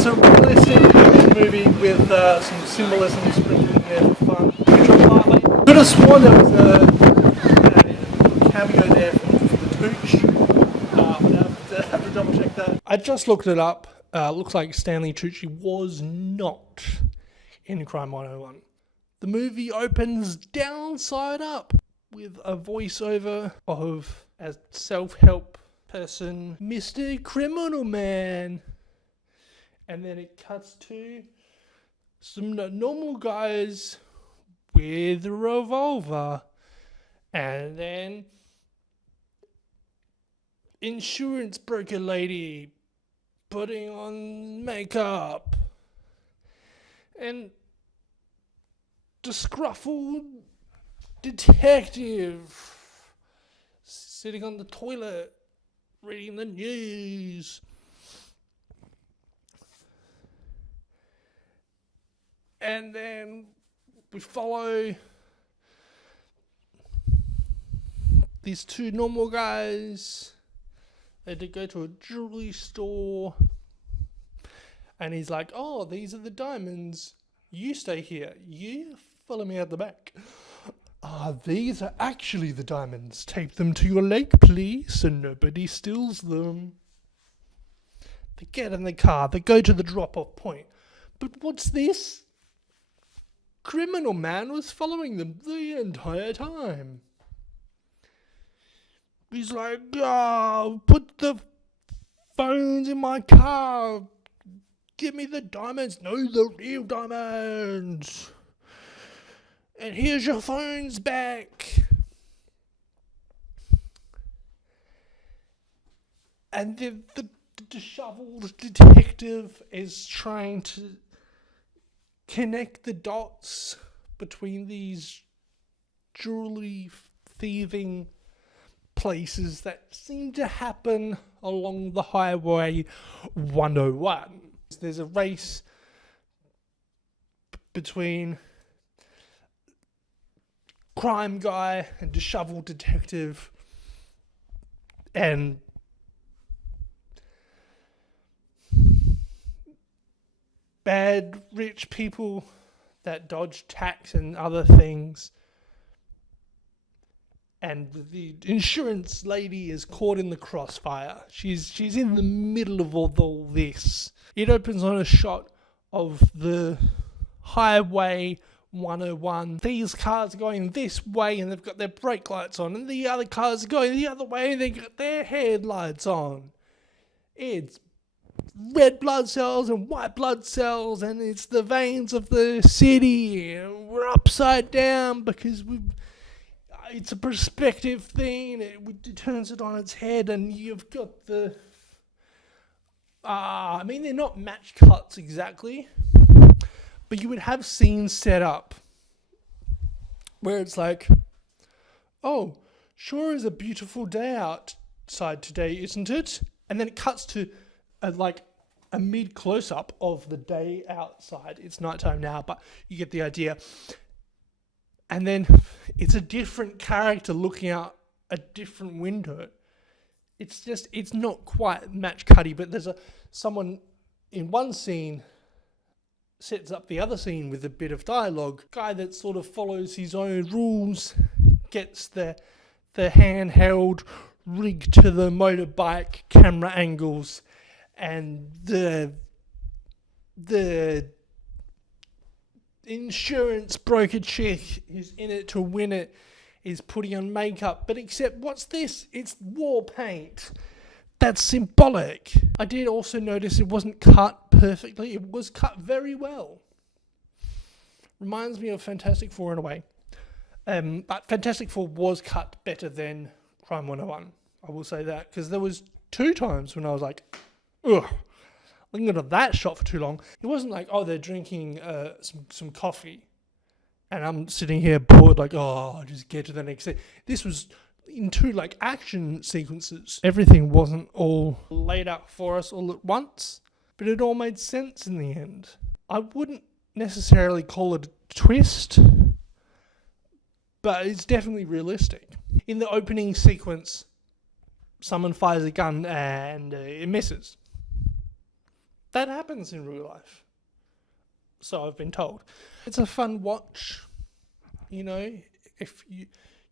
It's a realistic action movie with some symbolism sprinkled in there for fun. Which I quite like. Could have sworn there was a cameo there for the Tooch. I have to double check that. I just looked it up. Looks like Stanley Tucci was not in Crime 101. The movie opens downside up with a voiceover of a self-help person, Mr. Criminal Man. And then it cuts to some normal guys with a revolver. And then insurance broker lady putting on makeup. And disgruntled detective sitting on the toilet reading the news. And then we follow these two normal guys. They had to go to a jewelry store. And he's like, oh, these are the diamonds. You stay here. You follow me out the back. These are actually the diamonds. Take them to your lake, please, so nobody steals them. They get in the car. They go to the drop-off point. But what's this? Criminal Man was following them the entire time. He's like, put the phones in my car. Give me the diamonds. No, the real diamonds. And here's your phones back. And the disheveled detective is trying to connect the dots between these jewelry thieving places that seem to happen along the highway 101. There's a race between crime guy and disheveled detective and bad rich people that dodge tax and other things. And the insurance lady is caught in the crossfire. She's in the middle of all this. It opens on a shot of the highway 101. These cars are going this way and they've got their brake lights on, and the other cars are going the other way and they've got their headlights on. It's red blood cells and white blood cells, and it's the veins of the city, and we're upside down because it's a perspective thing. It turns it on its head, and you've got the they're not match cuts exactly, but you would have scenes set up where it's like, oh, sure is a beautiful day outside today, isn't it? And then it cuts to a mid close-up of the day outside. It's nighttime now, but you get the idea. And then it's a different character looking out a different window. It's not quite match cutty, but there's someone in one scene sets up the other scene with a bit of dialogue. Guy that sort of follows his own rules, gets the handheld rig to the motorbike, camera angles, and the insurance broker chick who's in it to win it is putting on makeup. But except, what's this? It's war paint. That's symbolic. I did also notice it wasn't cut perfectly. It was cut very well. Reminds me of Fantastic Four in a way. But Fantastic Four was cut better than Crime 101. I will say that, because there was 2 times when I was like, ugh, looking at that shot for too long. It wasn't like, oh, they're drinking some coffee and I'm sitting here bored, like, oh, I'll just get to the next thing. This was in 2 action sequences. Everything wasn't all laid out for us all at once, but it all made sense in the end. I wouldn't necessarily call it a twist, but it's definitely realistic. In the opening sequence, someone fires a gun and it misses. That happens in real life. So I've been told. It's a fun watch, you know. If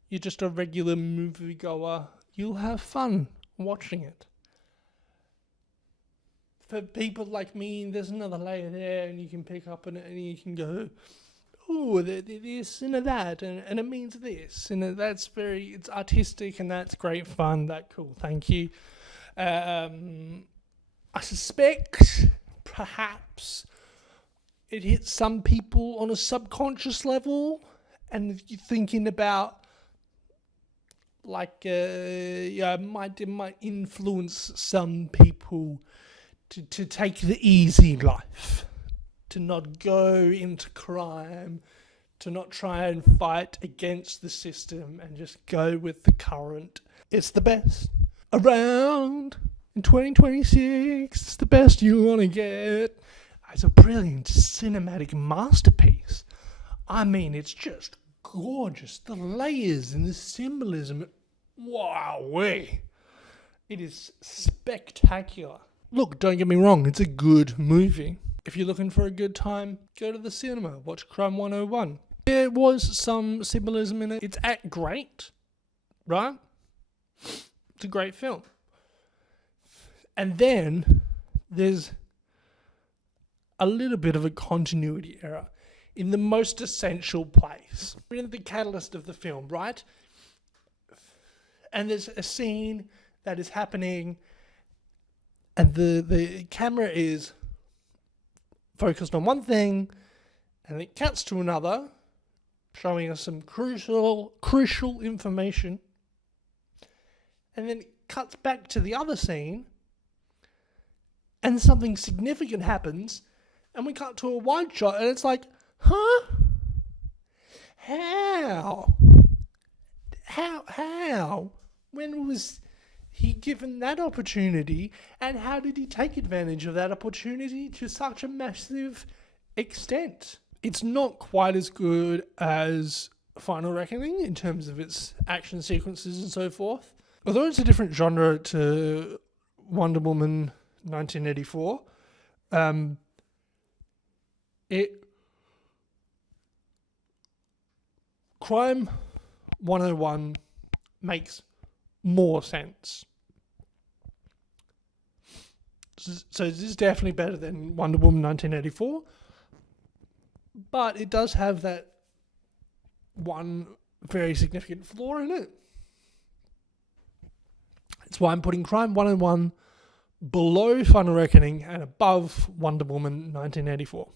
you're just a regular moviegoer, you'll have fun watching it. For people like me, there's another layer there, and you can pick up on it, and you can go, "Oh, this and that, and it means this, and it's artistic, and that's great fun. That cool, thank you." I suspect perhaps it hits some people on a subconscious level, and you're thinking about it might influence some people to take the easy life, to not go into crime, to not try and fight against the system and just go with the current. It's the best around in 2026. It's the best you want to get. It's a brilliant cinematic masterpiece. I mean, it's just gorgeous. The layers and the symbolism. Wowee. It is spectacular. Look, don't get me wrong, it's a good movie. If you're looking for a good time, go to the cinema, watch Crime 101. There was some symbolism in it. It's great, right? It's a great film. And then there's a little bit of a continuity error in the most essential place. We're in the catalyst of the film, right? And there's a scene that is happening, and the camera is focused on one thing, and it cuts to another, showing us some crucial information, and then it cuts back to the other scene, and something significant happens, and we cut to a wide shot, and it's like, huh? How? When was he given that opportunity, and how did he take advantage of that opportunity to such a massive extent? It's not quite as good as Final Reckoning in terms of its action sequences and so forth. Although it's a different genre to Wonder Woman 1984, Crime 101 makes more sense. So this is definitely better than Wonder Woman 1984, but it does have that one very significant flaw in it. That's why I'm putting Crime 101 below Final Reckoning and above Wonder Woman 1984.